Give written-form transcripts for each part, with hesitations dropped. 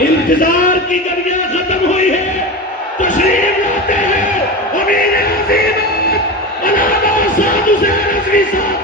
انتظار کی گھڑیاں ختم ہوئی ہے، تشریف لاتے ہیں امیر عظیم علامہ سعد حسین رضوی صاحب۔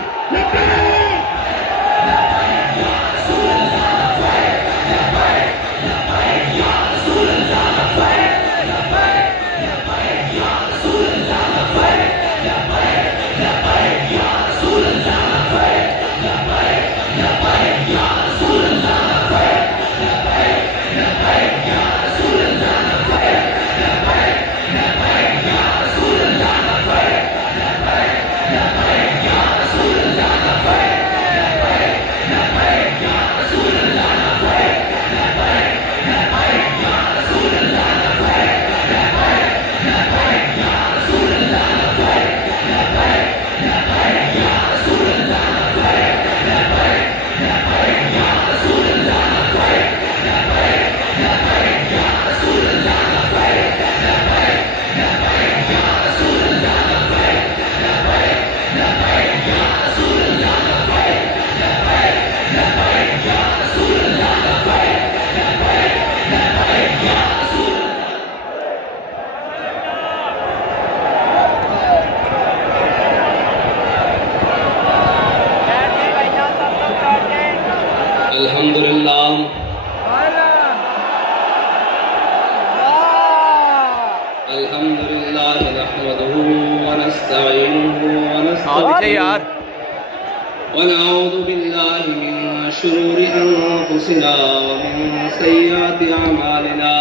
ونعوذ بالله من شرور أنفسنا ومن سيئات أعمالنا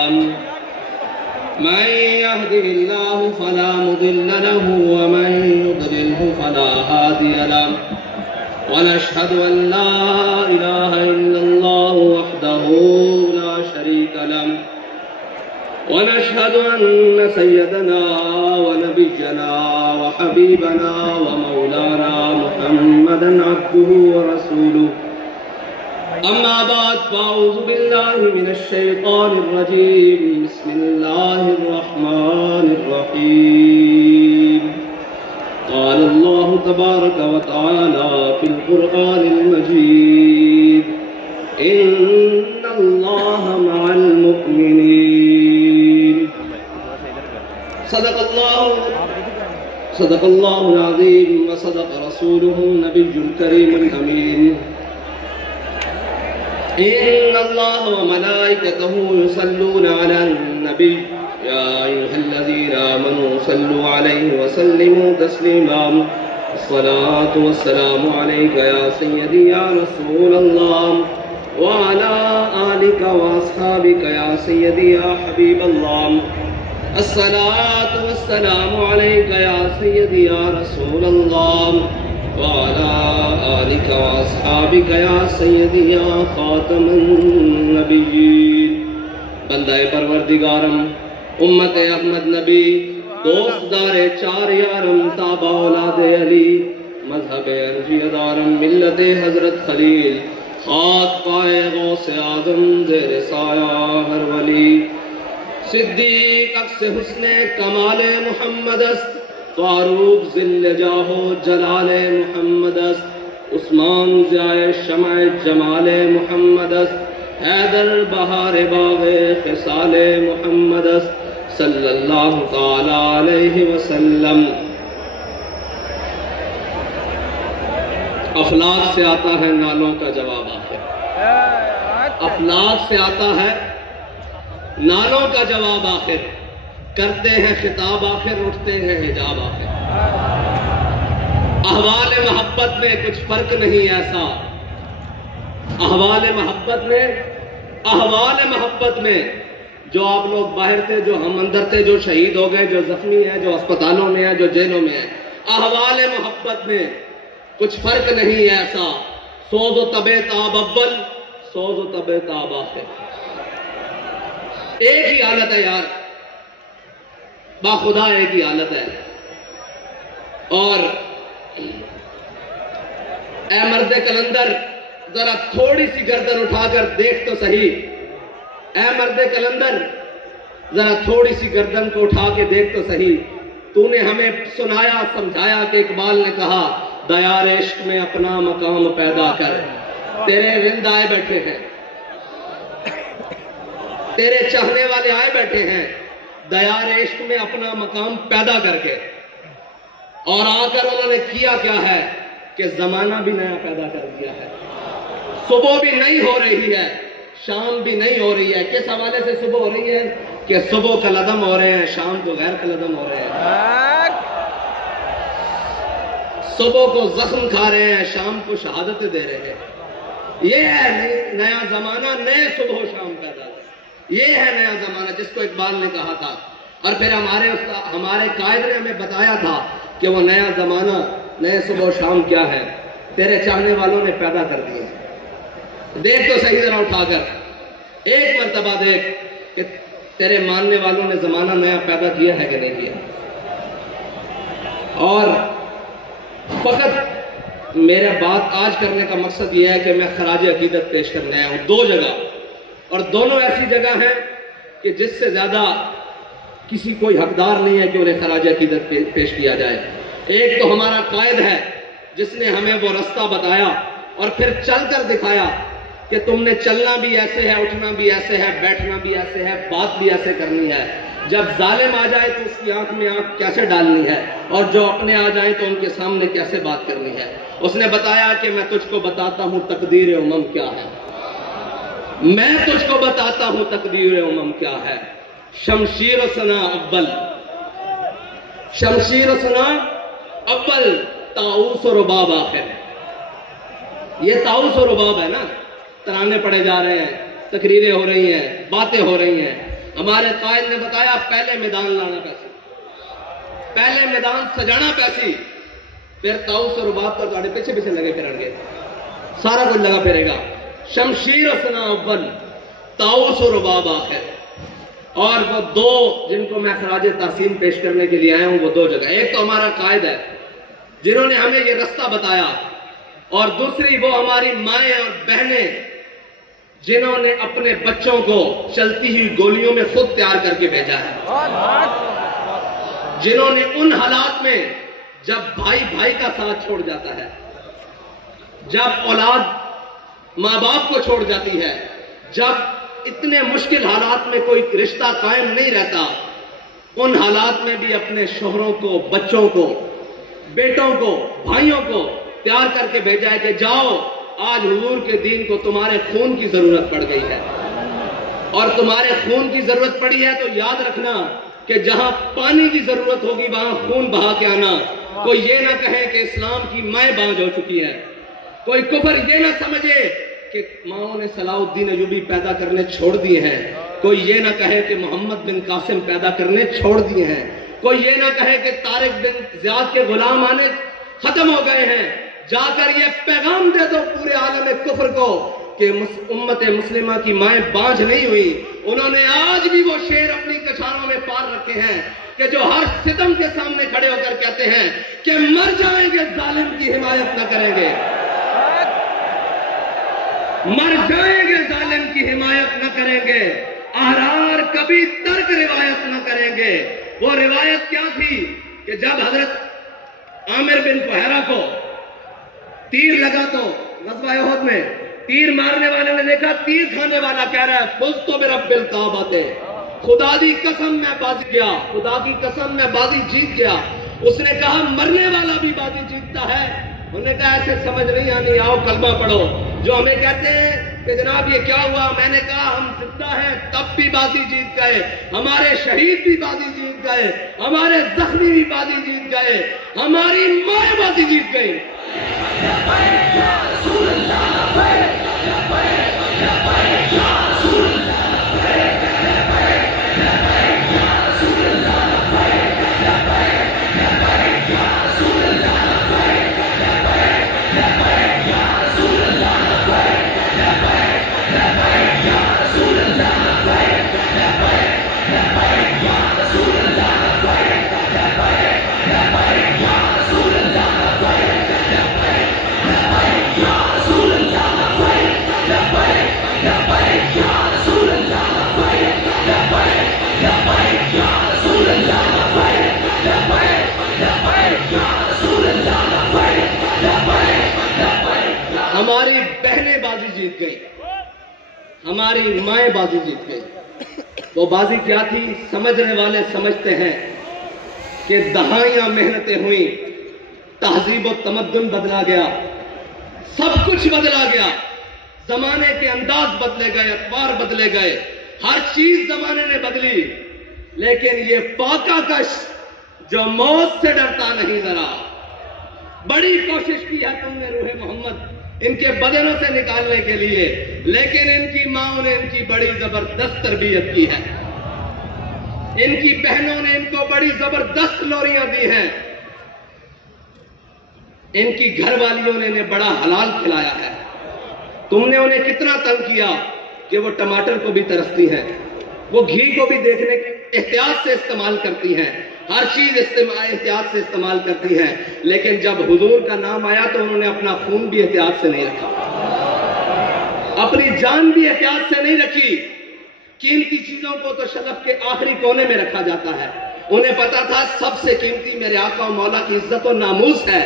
من يهده الله فلا مضل له ومن يضلله فلا هادي له ونشهد أن لا إله إلا الله وحده لا شريك له ونشهد أن سيدنا ونبينا وحبيبنا ومولانا محمدا عبده ورسوله أما بعد فأعوذ بالله من الشيطان الرجيم بسم الله الرحمن الرحيم قال الله تبارك وتعالى في القرآن المجيد إن الله مع المؤمنين صدق الله العظيم وصدق رسوله النبي الكريم الأمين إن الله وملائكته يصلون على النبي يا أيها الذين آمنوا صلوا عليه وسلموا تسليما الصلاة والسلام عليك يا سيدي يا رسول الله وعلى آلك وأصحابك يا سيدي يا حبيب الله الصلاة والسلام عليك يا سيدي يا رسول الله وعلى آلك وأصحابك يا سيدي يا خاتم النبيين بندہ پروردگارم امت احمد نبی دوست دار چار یارم تابع اولاد علی مذہب ارجی دارم ملت حضرت خلیل خاک پائے غوث اعظم زیر سایہ ہر ولی صدیق اکس حسن کمال محمد است فاروق ذل جاہو جلال محمد است عثمان ضیاء شمع جمال محمد است حیدر بہار باغ خصال محمد است صلی اللہ تعالی علیہ وسلم۔ افلاک سے آتا ہے نالوں کا جواب آخر، افلاک سے آتا ہے نالوں کا جواب آخر، کرتے ہیں خطاب آخر، اٹھتے ہیں حجاب آخر۔ احوال محبت میں کچھ فرق نہیں ایسا، احوال محبت میں احوال محبت میں جو آپ لوگ باہر تھے، جو ہم اندر تھے، جو شہید ہو گئے، جو زخمی ہیں، جو اسپتالوں میں ہیں، جو جیلوں میں ہیں، احوال محبت میں کچھ فرق نہیں ہے ایسا. سوز و تب تاب اول، سوز و تب تاب آخر. ایک ہی حالت ہے یار، باخدا ایک ہی حالت ہے. اور اے مرد کلندر ذرا تھوڑی سی گردن اٹھا کر دیکھ تو صحیح. اے مرد کلندر ذرا تھوڑی سی گردن کو اٹھا کے دیکھ تو صحیح. تو نے ہمیں سنایا سمجھایا کہ اقبال نے کہا دیار عشق میں اپنا مقام پیدا کر. تیرے رند آئے بیٹھے ہیں، تیرے چاہنے والے آئے بیٹھے ہیں دیار عشق میں اپنا مقام پیدا کر کے. اور آ کر انہوں نے کیا کیا ہے کہ زمانہ بھی نیا پیدا کر دیا ہے. صبح بھی نئی ہو رہی ہے، شام بھی نہیں ہو رہی ہے. کس حوالے سے صبح ہو رہی ہے کہ صبح کا لدم ہو رہے ہیں، شام کو غیر کا لدم ہو رہے ہیں. صبح کو زخم کھا رہے ہیں، شام کو شہادتیں دے رہے ہیں. یہ ہے نیا زمانہ، نئے صبح و شام پیدا. یہ ہے نیا زمانہ جس کو اقبال نے کہا تھا. اور پھر ہمارے قائد نے ہمیں بتایا تھا کہ وہ نیا زمانہ، نئے صبح و شام کیا ہے. تیرے چاہنے والوں نے پیدا کر دیا. دیکھ تو صحیح ذرا اٹھا کر، ایک مرتبہ دیکھ کہ تیرے ماننے والوں نے زمانہ نیا پیدا کیا ہے کہ نہیں کیا. اور فقط میرا بات آج کرنے کا مقصد یہ ہے کہ میں خراج عقیدت پیش کرنے آیا ہوں دو جگہ، اور دونوں ایسی جگہ ہیں کہ جس سے زیادہ کسی کوئی حقدار نہیں ہے کہ انہیں خراج عقیدت پیش کیا جائے. ایک تو ہمارا قائد ہے جس نے ہمیں وہ رستہ بتایا اور پھر چل کر دکھایا کہ تم نے چلنا بھی ایسے ہے، اٹھنا بھی ایسے ہے، بیٹھنا بھی ایسے ہے، بات بھی ایسے کرنی ہے. جب ظالم آ جائے تو اس کی آنکھ میں آنکھ کیسے ڈالنی ہے، اور جو اپنے آ جائیں تو ان کے سامنے کیسے بات کرنی ہے. اس نے بتایا کہ میں تجھ کو بتاتا ہوں تقدیر امم کیا ہے. میں تجھ کو بتاتا ہوں تقدیر امم کیا ہے. شمشیر و ثنا اول، شمشیر و ثنا اول، طاؤس و رباب آخر. یہ طاؤس و رباب ہے نا. ترانے پڑے جا رہے ہیں، تقریریں ہو رہی ہیں، باتیں ہو رہی ہیں. ہمارے قائد نے بتایا پہلے میدان لانا پیسی، پہلے میدان سجانا پیسی، پھر طاؤس و رباب کا گاڑی پیچھے پیچھے لگے پھرن گے، سارا کچھ لگا پھرے گا. شمشیر و ثنا اول، طاؤس و رباب آخر. اور وہ دو جن کو میں خراج تحسین پیش کرنے کے لیے آیا ہوں، وہ دو جگہ. ایک تو ہمارا قائد ہے جنہوں نے ہمیں یہ رستہ بتایا، اور دوسری وہ ہماری مائیں اور بہنیں جنہوں نے اپنے بچوں کو چلتی ہوئی گولیوں میں خود تیار کر کے بھیجا ہے. جنہوں نے ان حالات میں جب بھائی بھائی کا ساتھ چھوڑ جاتا ہے، جب اولاد ماں باپ کو چھوڑ جاتی ہے، جب اتنے مشکل حالات میں کوئی رشتہ قائم نہیں رہتا، ان حالات میں بھی اپنے شوہروں کو، بچوں کو، بیٹوں کو، بھائیوں کو تیار کر کے بھیجا ہے کہ جاؤ، آج حضور کے دین کو تمہارے خون کی ضرورت پڑ گئی ہے. اور تمہارے خون کی ضرورت پڑی ہے تو یاد رکھنا کہ جہاں پانی کی ضرورت ہوگی وہاں خون بہا کے آنا. کوئی یہ نہ کہے کہ اسلام کی مائیں بانجھ ہو چکی ہے. کوئی کفر یہ نہ سمجھے کہ ماؤں نے صلاح الدین ایوبی پیدا کرنے چھوڑ دیے ہیں. کوئی یہ نہ کہے کہ محمد بن قاسم پیدا کرنے چھوڑ دیے ہیں. کوئی یہ نہ کہے کہ طارق بن زیاد کے غلام آنے ختم ہو گئے ہیں. جا کر یہ پیغام دے دو پورے عالم کفر کو کہ امت مسلمہ کی مائیں بانجھ نہیں ہوئی. انہوں نے آج بھی وہ شعر اپنی کچھاروں میں پار رکھے ہیں کہ جو ہر ستم کے سامنے کھڑے ہو کر کہتے ہیں کہ مر جائیں گے ظالم کی حمایت نہ کریں گے، مر جائیں گے ظالم کی حمایت نہ کریں گے، احرار کبھی ترک روایت نہ کریں گے. وہ روایت کیا تھی کہ جب حضرت عامر بن فہرہ کو تیر لگا تو غزوہ احد میں تیر مارنے والے نے دیکھا تیر کھانے والا کہہ رہا ہے فزت برب الکعبہ، خدا دی قسم میں بازی گیا، خدا کی قسم میں بازی جیت گیا. اس نے کہا مرنے والا بھی بازی جیتتا ہے. انہوں نے کہا ایسے سمجھ نہیں آنی، آؤ کلمہ پڑھو. جو ہمیں کہتے ہیں کہ جناب یہ کیا ہوا، میں نے کہا ہم زندہ ہیں تب بھی بازی جیت گئے، ہمارے شہید بھی بازی جیت گئے، ہمارے زخمی بھی بازی جیت گئے، ہماری مائیں بازی جیت گئی. رسول اللہ ہماری مائیں بازی جیت گئی. وہ بازی کیا تھی؟ سمجھنے والے سمجھتے ہیں کہ دہائیاں محنتیں ہوئیں، تہذیب و تمدن بدلا گیا، سب کچھ بدلا گیا، زمانے کے انداز بدلے گئے، اخبار بدلے گئے، ہر چیز زمانے نے بدلی، لیکن یہ پاکا کش جو موت سے ڈرتا نہیں ذرا، بڑی کوشش کی ہے تم نے روح محمد ان کے بدنوں سے نکالنے کے لیے، لیکن ان کی ماں نے ان کی بڑی زبردست تربیت کی ہے، ان کی بہنوں نے ان کو بڑی زبردست لوریاں دی ہیں، ان کی گھر والیوں نے انہیں بڑا حلال کھلایا ہے. تم نے انہیں کتنا تنگ کیا کہ وہ ٹماٹر کو بھی ترستی ہیں، وہ گھی کو بھی دیکھنے احتیاط سے استعمال کرتی ہیں، ہر چیز احتیاط سے استعمال کرتی ہیں، لیکن جب حضور کا نام آیا تو انہوں نے اپنا خون بھی احتیاط سے نہیں رکھا، اپنی جان بھی احتیاط سے نہیں رکھی. قیمتی چیزوں کو تو شرف کے آخری کونے میں رکھا جاتا ہے. انہیں پتا تھا سب سے قیمتی میرے آقا و مولا کی عزت و ناموس ہے،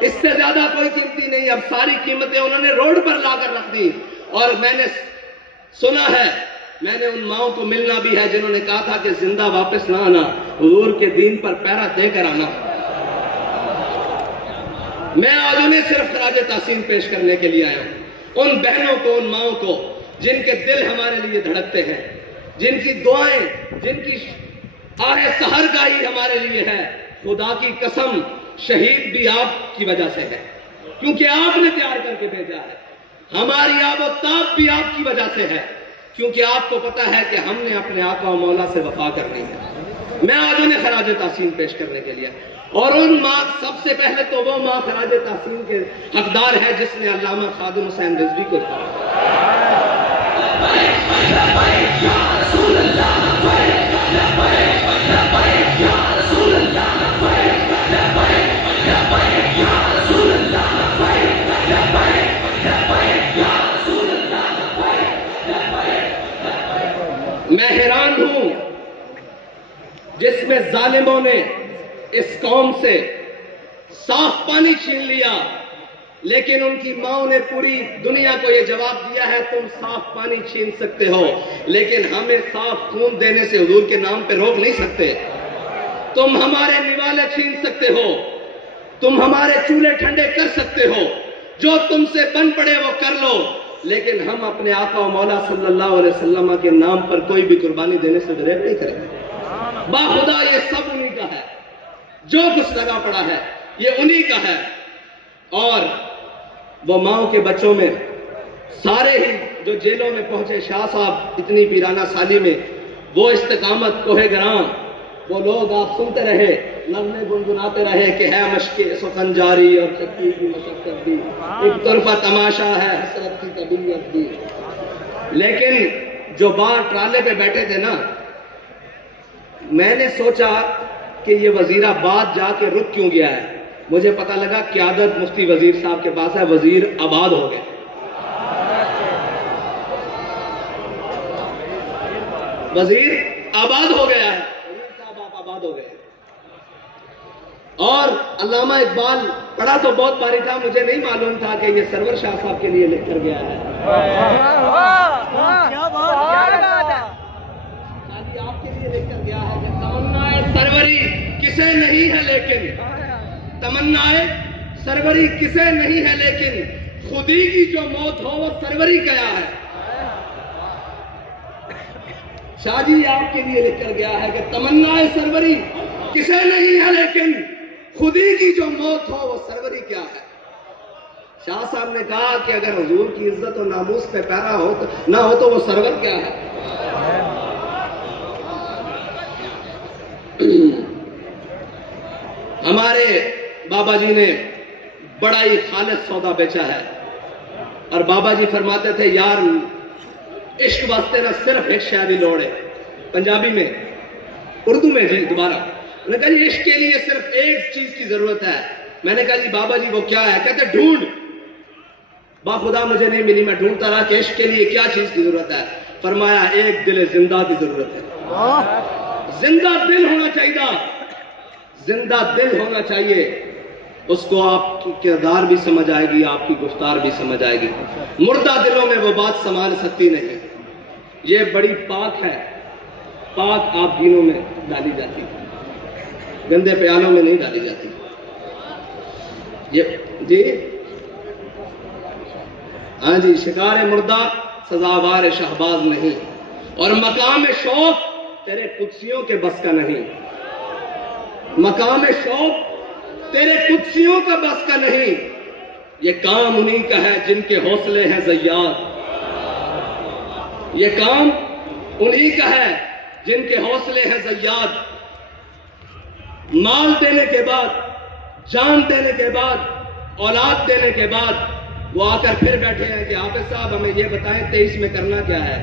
اس سے زیادہ کوئی قیمتی نہیں. اب ساری قیمتیں انہوں نے روڈ پر لا کر رکھ دی. اور میں نے سنا ہے، میں نے ان ماؤں کو ملنا بھی ہے جنہوں نے کہا تھا کہ زندہ واپس نہ آنا، حضور کے دین پر پیرا دے کر آنا. میں آج انہیں صرف خراج تحسین پیش کرنے کے لیے آیا ہوں، ان بہنوں کو، ان ماؤں کو جن کے دل ہمارے لیے دھڑکتے ہیں، جن کی دعائیں، جن کی آہ سحرگاہی ہمارے لیے ہے. خدا کی قسم شہید بھی آپ کی وجہ سے ہے، کیونکہ آپ نے تیار کر کے بھیجا ہے. ہماری آب و تاب بھی آپ کی وجہ سے ہے، کیونکہ آپ کو پتا ہے کہ ہم نے اپنے آقا و مولا سے وفا کرنی ہے. میں آج انہیں خراج تحسین پیش کرنے کے لیے، اور ان ماں، سب سے پہلے تو وہ ماں خراج تحسین کے حقدار ہے جس نے علامہ خادم حسین رضوی کو میں حیران ہوں جس میں ظالموں نے اس قوم سے صاف پانی چھین لیا، لیکن ان کی ماں نے پوری دنیا کو یہ جواب دیا ہے تم صاف پانی چھین سکتے ہو، لیکن ہمیں صاف خون دینے سے حضور کے نام پہ روک نہیں سکتے. تم ہمارے نوالے چھین سکتے ہو، تم ہمارے چولہے ٹھنڈے کر سکتے ہو، جو تم سے بن پڑے وہ کر لو، لیکن ہم اپنے آقا و مولا صلی اللہ علیہ وسلم کے نام پر کوئی بھی قربانی دینے سے گریز نہیں کریں گے. باخدا یہ سب انہی کا ہے، جو کچھ لگا پڑا ہے یہ انہی کا ہے. اور وہ ماؤں کے بچوں میں سارے ہی جو جیلوں میں پہنچے، شاہ صاحب اتنی پیرانہ سالی میں، وہ استقامت کوہ گرام، وہ لوگ آپ سنتے رہے، نغمے گنگناتے رہے کہ ہے مشق سخن جاری اور چکی کی مشقت بھی، ایک طرفہ تماشا ہے حسرت کی طبیعت بھی. لیکن جو باہر ٹرالے پہ بیٹھے تھے نا، میں نے سوچا کہ یہ وزیر آباد جا کے رک کیوں گیا ہے. مجھے پتا لگا قیادت مفتی وزیر صاحب کے پاس ہے، وزیر آباد ہو گئے. وزیر آباد ہو گیا ہے، وزیر صاحب آپ آباد ہو گئے. اور علامہ اقبال پڑھا تو بہت باری تھا، مجھے نہیں معلوم تھا کہ یہ سرور شاہ صاحب کے لیے لکھ کر گیا ہے. آپ کے لیے لکھ کر گیا ہے کہ تمنائے سروری کسے نہیں ہے لیکن، تمنائے سروری کسے نہیں ہے لیکن، خودی کی جو موت ہو وہ سروری کیا ہے. شاہ جی آپ کے لیے لکھ کر گیا ہے کہ تمنائے سروری کسے نہیں ہے لیکن، خودی کی جو موت ہو وہ سروری کیا ہے. شاہ صاحب نے کہا کہ اگر حضور کی عزت و ناموس پہ پیرا ہو نہ ہو تو وہ سرور کیا ہے. ہمارے بابا جی نے بڑا ہی خالص سودا بیچا ہے، اور بابا جی فرماتے تھے یار عشق واسطے نہ صرف ایک شاعری لوڑ ہے. پنجابی میں، اردو میں جی دوبارہ انہوں نے کہا جی عشق کے لیے صرف ایک چیز کی ضرورت ہے. میں نے کہا جی بابا جی وہ کیا ہے؟ کہتے ڈھونڈ. باخدا مجھے نہیں ملی، میں ڈھونڈتا رہا کہ عشق کے لیے کیا چیز کی ضرورت ہے. فرمایا ایک دل زندہ کی ضرورت ہے. زندہ دل ہونا چاہیے، زندہ دل ہونا چاہیے. اس کو آپ کی کردار بھی سمجھ آئے گی، آپ کی گفتار بھی سمجھ آئے گی. مردہ دلوں میں وہ بات سما سکتی نہیں. یہ بڑی پاک ہے، پاک آپ گینوں میں ڈالی جاتی، گندے پیالوں میں نہیں ڈالی جاتی۔ یہ جی ہاں جی، شکار مردہ سزاوار شہباز نہیں، اور مقام شوق تیرے قدسیوں کے بس کا نہیں، مقام شوق تیرے قدسیوں کا بس کا نہیں۔ یہ کام انہی کا ہے جن کے حوصلے ہیں زیاد، یہ کام انہی کا ہے جن کے حوصلے ہیں زیاد۔ مال دینے کے بعد، جان دینے کے بعد، اولاد دینے کے بعد وہ آ کر پھر بیٹھے ہیں کہ حافظ صاحب ہمیں یہ بتائیں 23 میں کرنا کیا ہے۔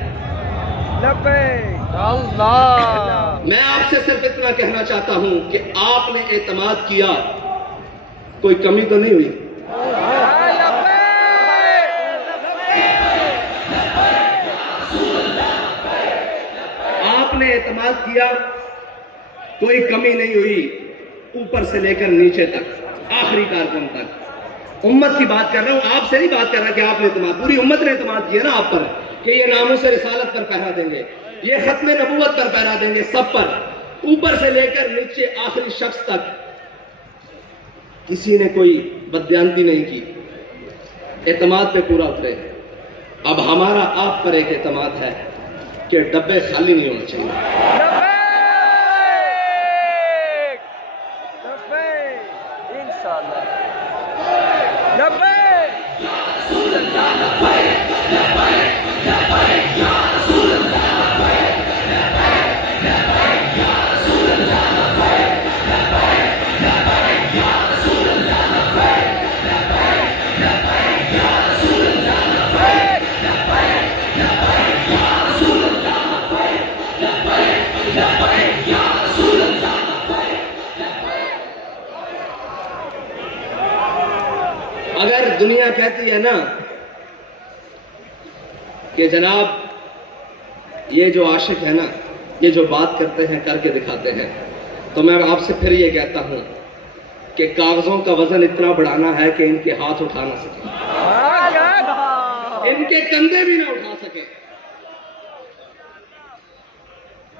میں آپ سے صرف اتنا کہنا چاہتا ہوں کہ آپ نے اعتماد کیا، کوئی کمی تو نہیں ہوئی؟ آپ نے اعتماد کیا، کوئی کمی نہیں ہوئی، اوپر سے لے کر نیچے تک، آخری کارکن تک۔ امت کی بات کر رہا ہوں، آپ سے نہیں بات کر رہا کہ آپ نے اعتماد، پوری امت نے اعتماد کیا نا آپ پر کہ یہ ناموس رسالت پر پہرا دیں گے، یہ ختم نبوت پر پہرا دیں گے، سب پر، اوپر سے لے کر نیچے آخری شخص تک کسی نے کوئی بددیانتی نہیں کی، اعتماد پہ پورا اترے۔ اب ہمارا آپ پر ایک اعتماد ہے کہ ڈبے خالی نہیں ہونا چاہیے۔ اگر دنیا کہتی ہے نا کہ جناب یہ جو عاشق ہے نا، یہ جو بات کرتے ہیں کر کے دکھاتے ہیں، تو میں آپ سے پھر یہ کہتا ہوں کہ کاغذوں کا وزن اتنا بڑھانا ہے کہ ان کے ہاتھ اٹھا نہ سکیں، ان کے کندھے بھی نہ اٹھا سکیں۔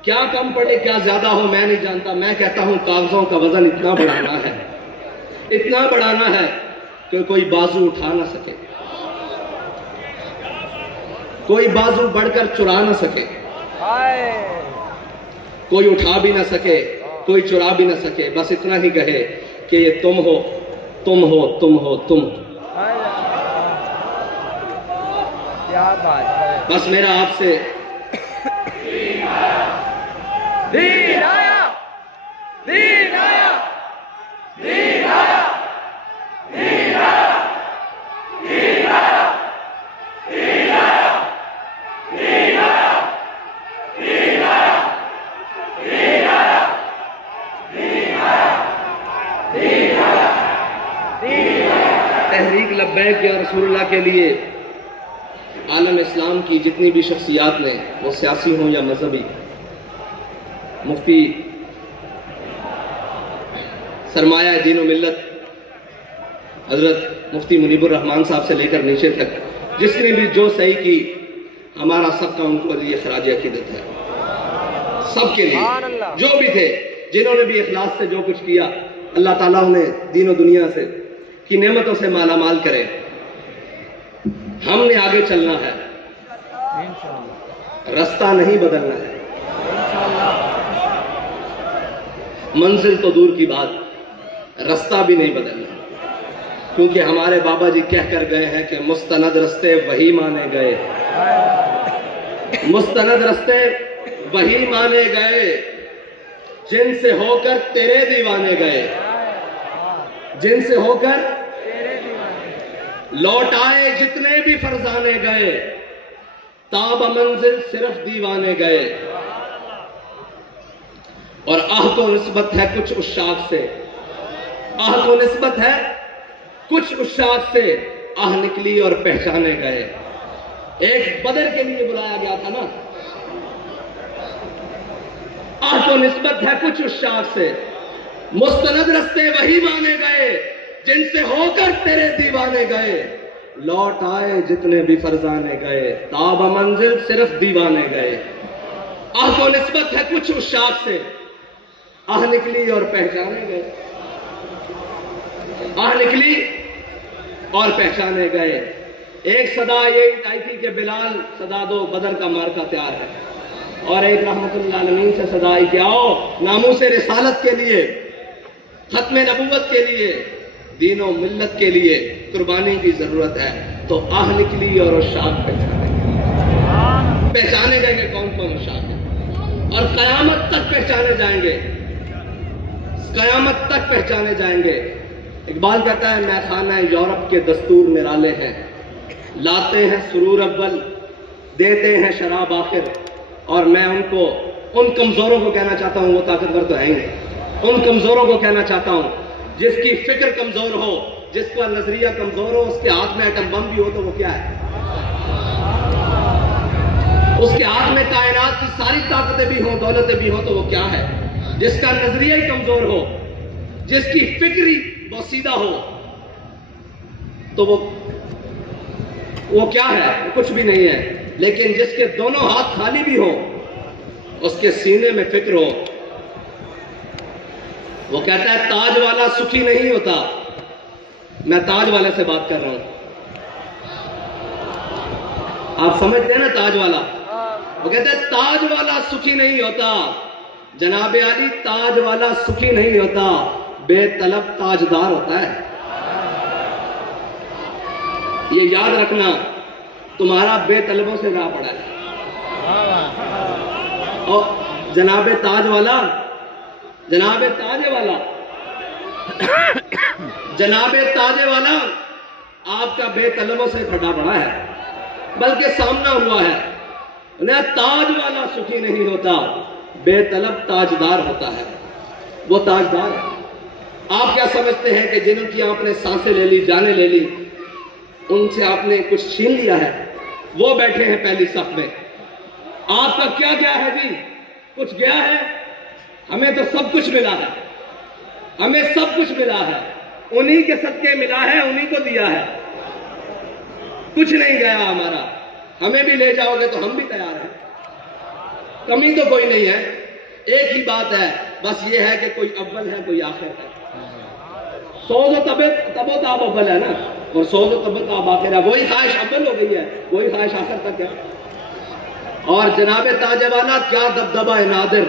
کیا کم پڑے کیا زیادہ ہو میں نہیں جانتا، میں کہتا ہوں کاغذوں کا وزن اتنا بڑھانا ہے، اتنا بڑھانا ہے کہ کوئی بازو اٹھا نہ سکے، کوئی بازو بڑھ کر چرا نہ سکے، کوئی اٹھا بھی نہ سکے، کوئی چرا بھی نہ سکے، بس اتنا ہی کہے کہ یہ تم ہو، تم ہو، تم ہو، تم۔ کیا بات ہے۔ بس میرا آپ سے دین آیا، دین آیا، دین آیا، دین آیا، دین آیا، دین آیا، دین آیا، دین آیا، دین آیا، دین آیا، دین آیا، دین آیا۔ تحریک لبیک یا رسول اللہ کے لیے عالم اسلام کی جتنی بھی شخصیات نے، وہ سیاسی ہوں یا مذہبی، مفتی سرمایہ دین و ملت حضرت مفتی منیب الرحمان صاحب سے لے کر نیچے تک جس نے بھی جو صحیح کی، ہمارا سب کا ان کو لیے خراج عقیدت ہے، سب کے لیے جو بھی تھے، جنہوں نے بھی اخلاص سے جو کچھ کیا، اللہ تعالیٰ انہیں دین و دنیا سے کی نعمتوں سے مالا مال کرے۔ ہم نے آگے چلنا ہے، رستہ نہیں بدلنا ہے، منزل تو دور کی بات، رستہ بھی نہیں بدلنا، کیونکہ ہمارے بابا جی کہہ کر گئے ہیں کہ مستند رستے وہی مانے گئے، مستند رستے وہی مانے گئے جن سے ہو کر تیرے دیوانے گئے، جن سے ہو کر لوٹ آئے جتنے بھی فرزانے گئے، تاب منزل صرف دیوانے گئے۔ اور عہد و نسبت ہے کچھ عشاق سے، عہد و نسبت ہے کچھ عشاق سے، آہ نکلی اور پہچانے گئے۔ ایک بدر کے لیے بلایا گیا تھا نا، عہد و نسبت ہے کچھ عشاق سے، مستند رستے وہی مانے گئے جن سے ہو کر تیرے دیوانے گئے۔ لوٹ آئے جتنے بھی فرزانے گئے، تاب منزل صرف دیوانے گئے۔ آہ کو نسبت ہے کچھ اس شاخ سے، آہ نکلی اور پہچانے گئے، آہ نکلی اور پہچانے گئے۔ ایک صدا یہ آئی تھی کہ بلال صدا دو، بدر کا مارکا تیار ہے، اور ایک رحمت اللہ عالمین سے صدا آئی کہ آؤ ناموس رسالت کے لیے، ختم نبوت کے لیے، دین و ملت کے لیے قربانی کی ضرورت ہے۔ تو آہ نکلی اور اس شاخ پہچانے گئے کہ کون کون شاخ ہے، اور قیامت تک پہچانے جائیں گے، قیامت تک پہچانے جائیں گے۔ اقبال کہتا ہے میں خانہ یورپ کے دستور نرالے ہیں، لاتے ہیں سرور اول، دیتے ہیں شراب آخر، اور میں ان کمزوروں کو کہنا چاہتا ہوں، وہ طاقتور تو ہیں ہی، ان کمزوروں کو کہنا چاہتا ہوں جس کی فکر کمزور ہو، جس کا نظریہ کمزور ہو، اس کے ہاتھ میں ایٹم بم بھی ہو تو وہ کیا ہے؟ اس کے ہاتھ میں کائنات کی ساری طاقتیں بھی ہوں، دولتیں بھی ہوں تو وہ کیا ہے؟ جس کا نظریہ ہی کمزور ہو، جس کی فکری بوسیدہ ہو تو وہ کیا ہے؟ کچھ بھی نہیں ہے۔ لیکن جس کے دونوں ہاتھ خالی بھی ہوں، اس کے سینے میں فکر ہو، وہ کہتا ہے تاج والا سکھی نہیں ہوتا۔ میں تاج والے سے بات کر رہا ہوں، آپ سمجھتے ہیں نا تاج والا؟ وہ کہتا ہے تاج والا سکھی نہیں ہوتا، جناب علی تاج والا سکھی نہیں ہوتا، بے طلب تاجدار ہوتا ہے۔ یہ یاد رکھنا، تمہارا بے طلبوں سے راہ پڑا ہے، اور جناب تاج والا، جناب تاج والا، جناب تاج والا آپ کا بے طلبوں سے پھٹا پڑا ہے، بلکہ سامنا ہوا ہے۔ تاج والا سکھی نہیں ہوتا، بے طلب تاجدار ہوتا ہے، وہ تاجدار ہے۔ آپ کیا سمجھتے ہیں کہ جنہوں کی آپ نے سانسیں لے لی، جانیں لے لی، ان سے آپ نے کچھ چھین لیا ہے؟ وہ بیٹھے ہیں پہلی صف میں، آپ کا کیا گیا ہے جی؟ کچھ گیا ہے؟ ہمیں تو سب کچھ ملا ہے، ہمیں سب کچھ ملا ہے، انہی کے صدقے ملا ہے، انہی کو دیا ہے، کچھ نہیں گیا ہمارا۔ ہمیں بھی لے جاؤ گے تو ہم بھی تیار ہیں، کمی تو کوئی نہیں ہے۔ ایک ہی بات ہے، بس یہ ہے کہ کوئی اول ہے، کوئی آخر ہے۔ سوز و تب و تاب اول ہے نا، اور سوز و تب و تاب آخر ہے۔ وہی خواہش اول ہو گئی ہے، وہی خواہش آخر تک ہے۔ اور جناب تاج والا کیا دبدبہ نادر،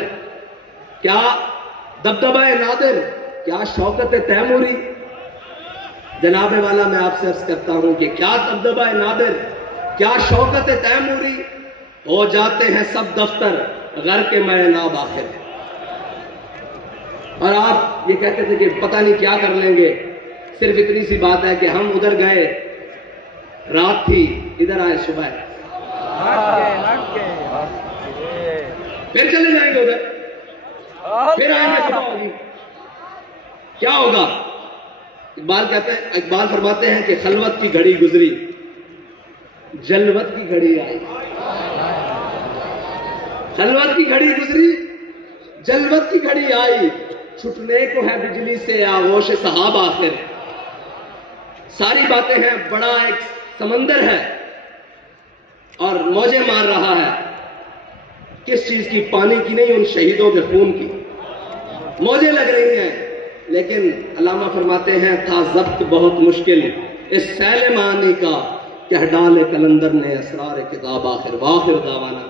کیا دبدبہ نادر، کیا شوکت تیموری۔ جناب والا میں آپ سے عرض کرتا ہوں کہ کیا دبدبہ نادر، کیا شوکت تیموری، ہو جاتے ہیں سب دفتر غر کے میں ناب آخر۔ اور آپ یہ کہتے تھے کہ پتہ نہیں کیا کر لیں گے، صرف اتنی سی بات ہے کہ ہم ادھر گئے، رات تھی، ادھر آئے صبح، پھر چلے جائیں گے ادھر، پھر آئیں گے صبح ہوگی، کیا ہوگا؟ اقبال فرماتے ہیں کہ خلوت کی گھڑی گزری، جلوت کی گھڑی آئی۔ خلوت کی گھڑی گزری، جلوت کی گھڑی آئی، چھٹنے کو ہے بجلی سے آغوش صحاب آخر۔ ساری باتیں ہیں، بڑا ایک سمندر ہے اور موجیں مار رہا ہے، کس چیز کی؟ پانی کی نہیں، ان شہیدوں کے خون کی موجیں لگ رہی ہیں۔ لیکن علامہ فرماتے ہیں تھا ضبط بہت مشکل اس سیل معانی کا، کہ ڈالے کلندر نے اسرار کتاب آخر۔ واخر دعوانا